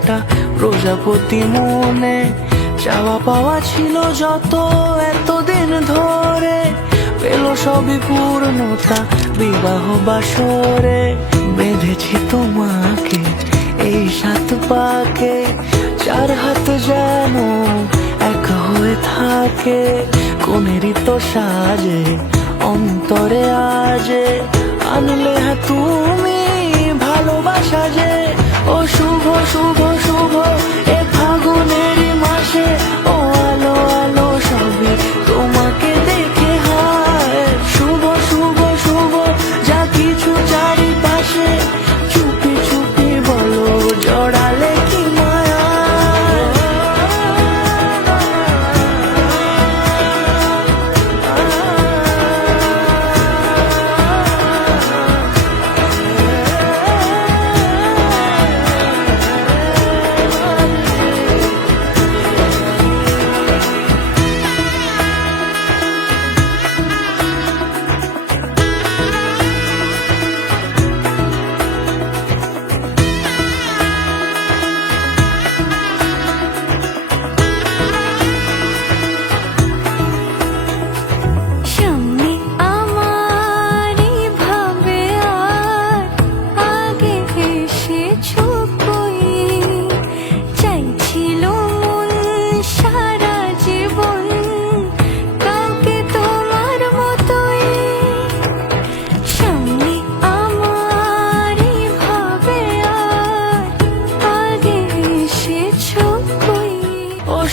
ফোঁটা প্রজাপতি মনে। চাওয়া পাওয়া ছিল যত এতদিন ধরে, পেল সবই পূর্ণতা বিবাহ বাসরে। বেঁধেছি তোমাকে এই 7 পাকে, 4 হাত যেন এক হয়ে থাকে। কোনেরই তো সাজে অন্তরে আজে, আনলে হ্যাঁ তুমি ভালোবাসা যে। ও শুভ শুভ শুভ এ ফাগুনেরই মাসে, ও আলো আলো সবে তোমাকে দেখে হয়। শুভ শুভ শুভ যা কিছু চারিপাশে, চুপি চুপি বলো জড়ালে কি মায়া।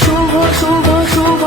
শুভ শুভ শুভ